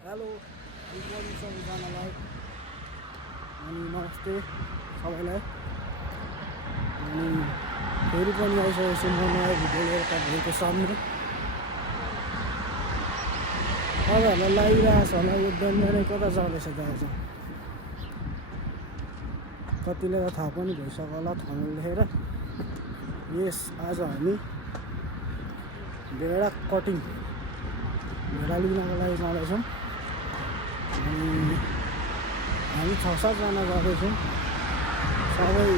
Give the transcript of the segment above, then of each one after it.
hello good morning सबैजनालाई अनि नमस्ते सबैलाई अनि फेरि पनि आइसकेको छु म नयाँ भिडियो लिएर तपाईँहरूको सामने तपाईँहरूलाई लागिरहेको छ होला यो बिहान कता जाँदैछ दाजु कतिले त थाहा पनि भइसक्यो होला थम्बनेल लेखेर यस आज हामी भेडा कटिङ भेडा लिनको लागि जाँदैछौँ अनि हामी 6-7 जना जाँदैछौँ सबै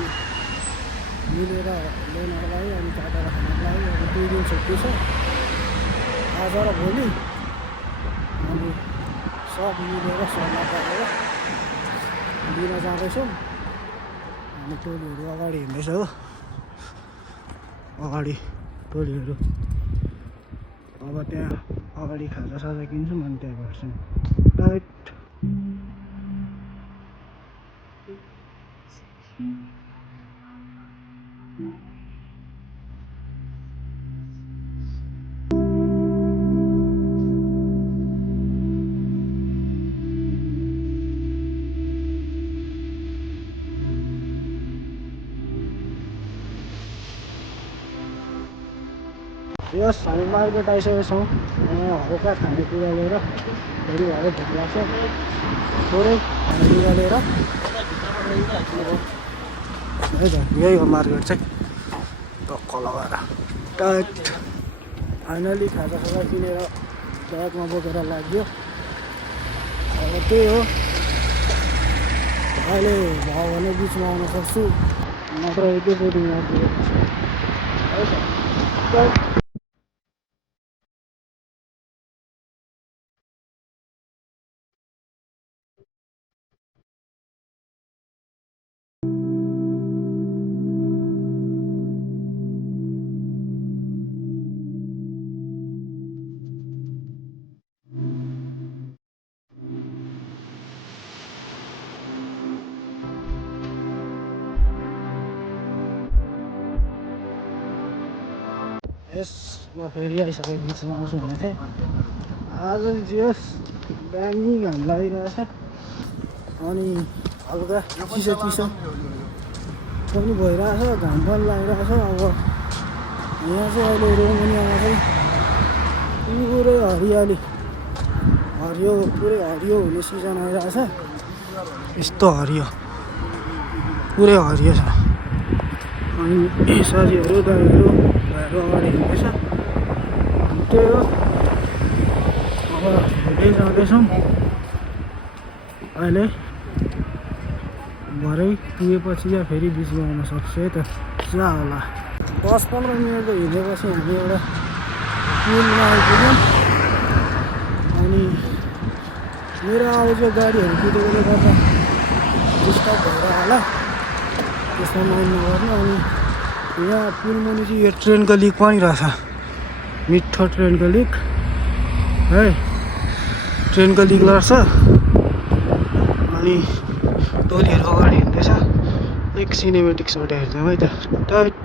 मिलेर ल्याउनको लागि अनि काटेर खानको लागि अब 2 दिन छुट्टी छ आज र भोलि अनि सब मिलेर सल्लाह गरेर लिन जाँदैछौँ अनि टोलीहरू अगाडि हिँड्दैछ हो अगाडि टोलीहरू अब त्यहाँ अगाडि खाजासाजा किन्छौँ अनि त्यहाँ गर्छौँ राइट यस हामी मार्केट आइसकेको छौँ हल्का खानेकुरा लिएर फेरि भएर भोक लाग्छ थोरै खानेकुरा लिएर है त यही हो मार्केट चाहिँ टक्क लगाएर टाइट फाइनली खाजासाजा किनेर ब्यागमा बोकेर लाग्यो अब त्यही हो अहिले भयो भने बिचमा आउन सक्छु नत्र एकैचोटि मार्केट है त यस म फेरि आइसकेँ बिचमा आउँछु भने थिएँ आज यस दामी घाम लागिरहेछ अनि हल्का चिसो चिसो पनि भइरहेछ घाम पनि लागिरहेछ अब यहाँ चाहिँ अहिले रोमानियामा चाहिँ पुरै हरियाली हरियो पुरै हरियो हुने सिजन आइरहेछ यस्तो हरियो पुरै हरियो छ अनि साथीहरू दाइहरू भएर अगाडि हिँड्दैछ त्यही हो अब हिँड्दै जाँदैछौँ अहिले भरै पुगेपछि या फेरि बिचमा आउन सक्छु है त जा होला 10-15 मिनट हिँडेपछि हामी एउटा पुलमा आइपुग्यौँ अनि मेरो अब चाहिँ गाडीहरू कुदेकोले गर्दा डिस्टर्ब भएर होला त्यसमा माइन्ड नगर्नु अनि यहाँ पुल मुनि चाहिँ यो ट्रेनको लिक पनि रहेछ मिठो ट्रेनको लिक है ट्रेनको लिक रहेछ अनि टोलीहरू अगाडि हिँड्दैछ एक सिनेमेटिक सट हेर्छौँ है त टाइट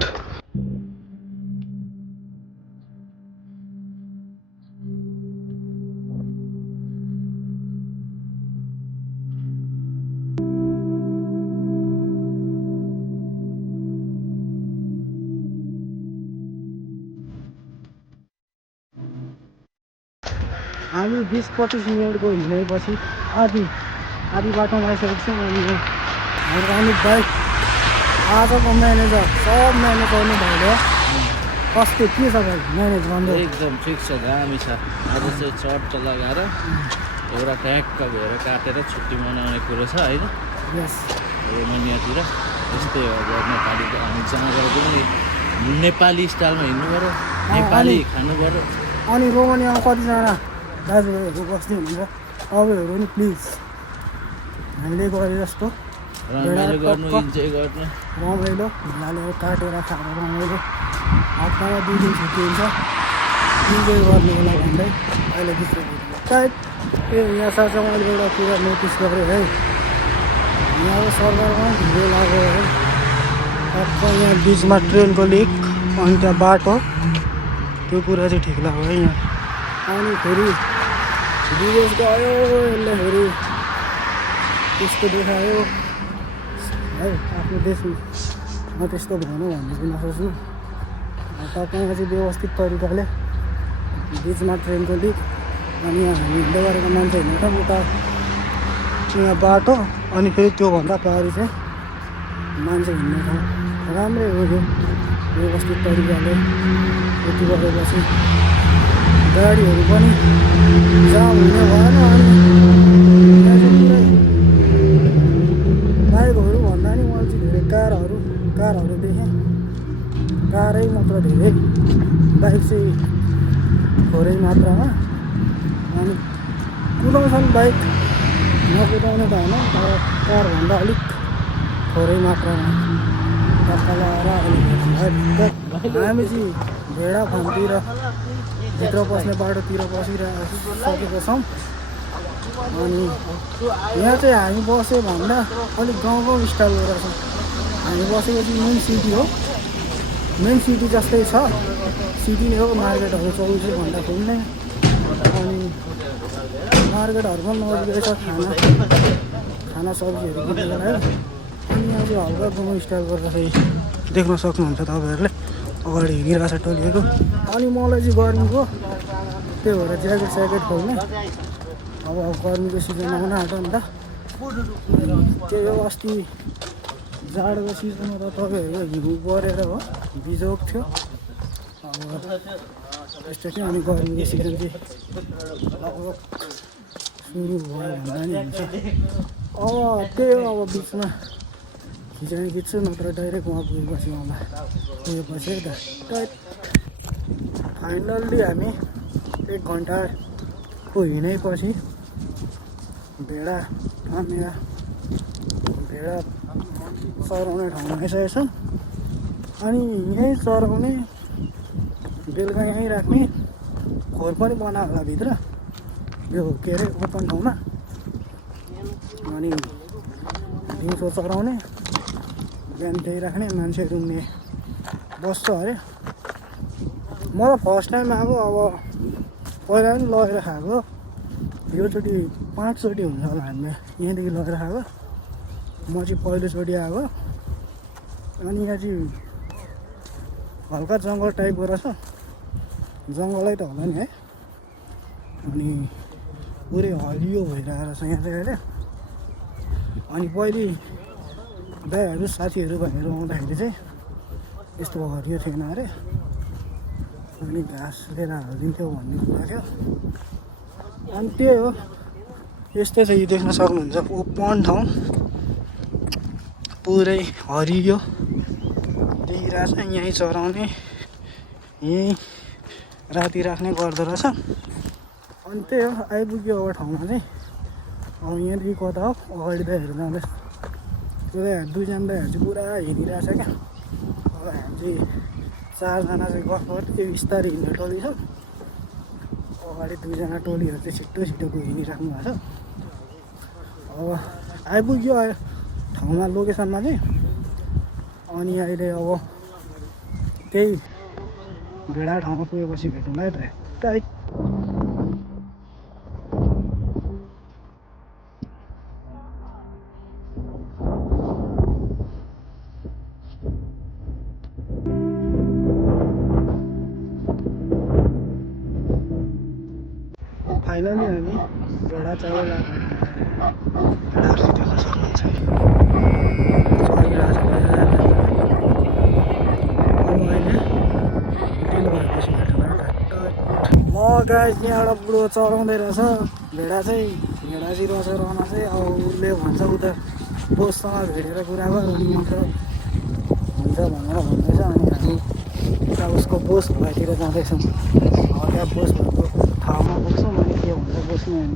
हामी 20-25 मिनटको हिँडेपछि आधी बाटोमा आइसकेको छौँ अनि हाम्रो अमित भाइ आजको म्यानेजर सब म्यानेज गर्ने भाइले कस्तो के छ भाइ म्यानेज गर्नु एकदम ठिक छ दामी छ आज चाहिँ चर्च लगाएर एउटा ट्याक्क भएर काटेर छुट्टी मनाउने कुरो छ होइन यस रोमानियातिर यस्तै हो अब नेपाली हामी जहाँ गएर पनि नेपाली स्टाइलमा हिँड्नु पऱ्यो नेपाली खानु पऱ्यो अनि रोमानियामा कतिजना दाजुभाइहरू बस्दै हुनुहुन्छ तपाईँहरू नि प्लिज हामीले गरे जस्तो रमाइलो गर्नु इन्जोय गर्नु रमाइलो भिडालेर काटेर खाएर रमाइलो हप्तामा 2 दिन छुट्टी हुन्छ इन्जोय गर्नु होला भन्दै अहिले बिचमा टाइट ए यहाँ साथै मैले एउटा कुरा नोटिस गरेँ है यहाँको सर्भरमा ढिलो लाग्यो है टक्क यहाँ बिचमा ट्रेनको लिक अनि त्यहाँ बाटो त्यो कुरा चाहिँ ठिक लाग्यो है यहाँ अनि फेरि विदेश गयो यसले फेरि त्यस्तो देखायो है आफ्नो देशमा त्यस्तो भनौँ भन्ने चाहिँ नसोच्नु तपाईँमा चाहिँ व्यवस्थित तरिकाले बिचमा ट्रेनको लिक अनि यहाँ हामी हिँड्दै गरेको मान्छे हिँड्ने ठाउँ उता यहाँ बाटो अनि फेरि त्योभन्दा पारि चाहिँ मान्छे हिँड्ने ठाउँ राम्रै हो यो व्यवस्थित तरिकाले यति गरेपछि गाडीहरू पनि जाम हुने भएन अनि यहाँ चाहिँ पुरै बाइकहरू भन्दा नि मैले चाहिँ धेरै कारहरू देखेँ कारै मात्र धेरै बाइक चाहिँ थोरै मात्रामा अनि कुदाउँछन् बाइक नकुदाउने त होइन तर कारभन्दा अलिक थोरै मात्रामा टक्का लगाएर हामी चाहिँ भेडा फार्मतिर भित्र पस्ने बाटोतिर सकेको छौँ अनि यहाँ चाहिँ हामी बस्यो भन्दा अलिक गाउँ स्टाइलको रहेछ हामी बसेको चाहिँ मेन सिटी हो मेन सिटी जस्तै छ सिटी नै हो मार्केटहरू 24 घन्टा खुल्ने अनि मार्केटहरू पनि नजिकै छ खाना सब्जीहरू किन्नुको लागि अनि यहाँ चाहिँ हल्का गाउँ स्टाइलको रहेछ देख्न सक्नुहुन्छ तपाईँहरूले अगाडि हिँडिरहेको छ टोलिएको अनि मलाई चाहिँ गर्मीको त्यही भएर ज्याकेट खोल्ने अब गर्मीको सिजन आउन आँट्यो नि त त्यही हो अस्ति जाडोको सिजनमा त तपाईँहरूको हिउँ परेर हो बिजोग थियो अब यस्तो थियो अनि गर्मीको सिजन चाहिँ अब सुरु भयो भन्दा नि हुन्छ अब त्यही हो अब बिचमा खिचाइ खिच्छु नत्र डाइरेक्ट वहाँ पुगेपछि आउँदा पुगेपछि त फाइनल्ली हामी 1 घन्टाको हिँडेपछि भेडा चराउने ठाउँमा आइसकेको छ अनि यहीँ चराउने बेलुका यहीँ राख्ने खोर पनि बनाएको होला भित्र यो के अरे ओपन ठाउँमा अनि दिउँसो चराउने बिहान त्यही राख्ने मान्छे रुङ्ने बस्छ अरे म त फर्स्ट टाइम आएको अब पहिला पनि लगेर खाएको योचोटि 5 चोटि हुन्छ होला हामीले यहाँदेखि लगेर खाएको म चाहिँ पहिलोचोटि आएको अनि यहाँ चाहिँ हल्का जङ्गल टाइपको रहेछ जङ्गलै त होला नि है अनि पुरै हरियो भइरहेको रहेछ यहाँ चाहिँ अहिले अनि पहिले दाइहरू साथीहरू भाइहरू आउँदाखेरि चाहिँ यस्तो हरियो थिएन अरे अनि घाँस लिएर हालिदिन्थ्यो भन्ने कुरा थियो अनि त्यही हो यस्तै छ यो देख्न सक्नुहुन्छ ओपन ठाउँ पुरै हरियो देखिरहेछ यहीँ चराउने यहीँ राति राख्ने गर्दो रहेछ अनि त्यही हो आइपुग्यो अब ठाउँमा चाहिँ अब यहाँदेखि कता हो अगाडि दाइहरू जाँदैछ त्यो दाइहरू 2 जना दाइहरू चाहिँ पुरा हिँडिरहेछ क्या अब हामी चाहिँ 4 जना चाहिँ गफबाट त्यो बिस्तारै हिँड्ने टोली छ अगाडि 2 जना टोलीहरू चाहिँ छिटो हिँडिराख्नु भएको छ अब आइपुग्यो ठाउँमा लोकेसनमा चाहिँ अनि अहिले अब त्यही भेडा ठाउँमा पुगेपछि भेटौँला है त टाइट फाइनली हामी भेडा चावल भेडाहरू देख्न सक्नुहुन्छ म गाई यहाँबाट बुढो चढाउँदै रहेछ भेडा चाहिँ रचराउन चाहिँ अब उसले भन्छ उता बोससँग भेटेर कुरा गर्नु मात्र हुन्छ भनेर भन्दैछ अनि हामी उता उसको बोस भएतिर जाँदैछौँ अब त्यहाँ बोस भएको ठाउँमा पुग्छौँ अनि के भन्छ बोस्नु हामी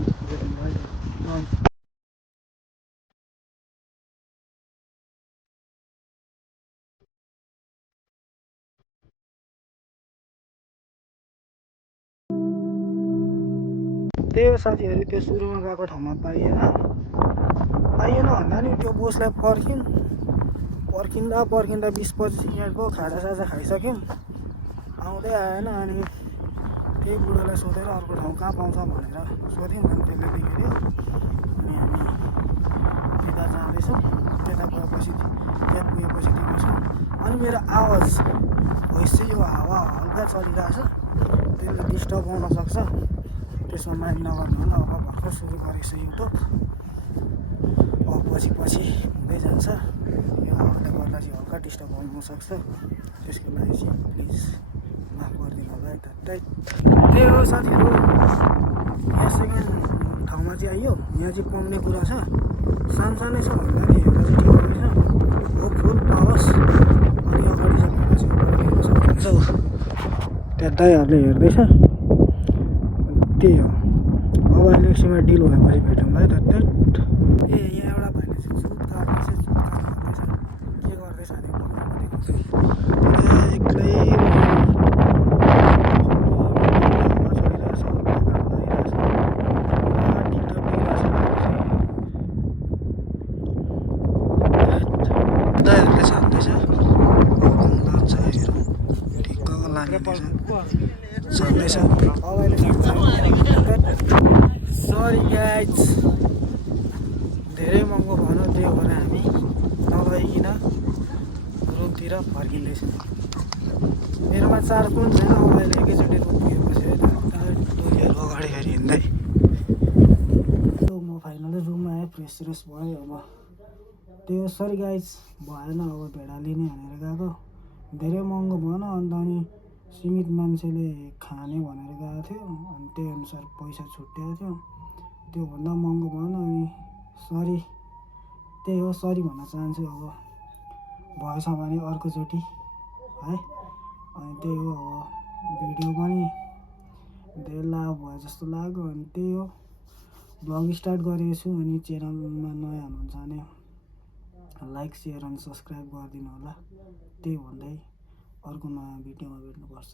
त्यही हो साथीहरू त्यो सुरुमा गएको ठाउँमा पाइएन भन्दा नि त्यो बोसलाई पर्खिँदा 20-25 मिनटको खाजासाजा खाइसक्यौँ आउँदै आएन अनि त्यही बुढालाई सोधेर अर्को ठाउँ कहाँ पाउँछ भनेर सोध्यौँ अनि त्यसले देखाइदियो अनि हामी त्यता जाँदैछौँ त्यता गएपछि त्यहाँ पुगेपछि दिनुहोस् अनि मेरो आवाज भोइस चाहिँ यो हावा हल्का चलिरहेछ त्यसले डिस्टर्ब हुन सक्छ त्यसमा माइन्ड नगर्नु होला अब भर्खर सुरु गरेको युट्युब अब पछि हुँदै जान्छ यो हावाले गर्दा चाहिँ हल्का डिस्टर्ब हुनसक्छ त्यसको लागि चाहिँ प्लिज माफ गरिदिनु होला है त त्यही हो साथीहरू यहाँ सेकेन्ड ठाउँमा चाहिँ आइयो यहाँ चाहिँ पाउने कुरा छ सानसानै छ भन्दा नि हेर्दा चाहिँ ठिक रहेछ होपफुल पाओस् अनि अगाडि सक्नुहुन्छ त्यहाँ दाइहरूले हेर्दैछ त्यही हो अब अहिले एकछिनमा डिल भएपछि भेटौँला है त ए यहाँ एउटा भाइले चाहिँ जुत काट्दैछ के गर्दैछ भने एक्लै सरी गाइज धेरै महँगो भनौँ त्यही भएर हामी नगइकन रुमतिर फर्किँदैछौँ मेरोमा चार्ज पनि छैन अब अहिले एकैचोटि रुम पुगेपछि है टोलीहरू अगाडि फेरि हिँड्दै म फाइनली रुममा आएँ फ्रेस भयो अब त्यो सरी गाइज भएन अब भेडा लिने भनेर गएको धेरै महँगो भएन अन्त अनि सीमित मान्छेले खाने भनेर गएको थियो अनि त्यही अनुसार पैसा छुट्याएको थियो त्योभन्दा महँगो भएन अनि सरी त्यही हो सरी भन्न चाहन्छु अब भएछ भने अर्कोचोटि है अनि त्यही हो अब भिडियो पनि धेरै लाभ भयो जस्तो लाग्यो अनि त्यही हो भ्लग स्टार्ट गरेको छु अनि च्यानलमा नयाँ हुनुहुन्छ भने लाइक सेयर अनि सब्सक्राइब गरिदिनु होला त्यही भन्दै अर्को नयाँ भिडियोमा भेट्नुपर्छ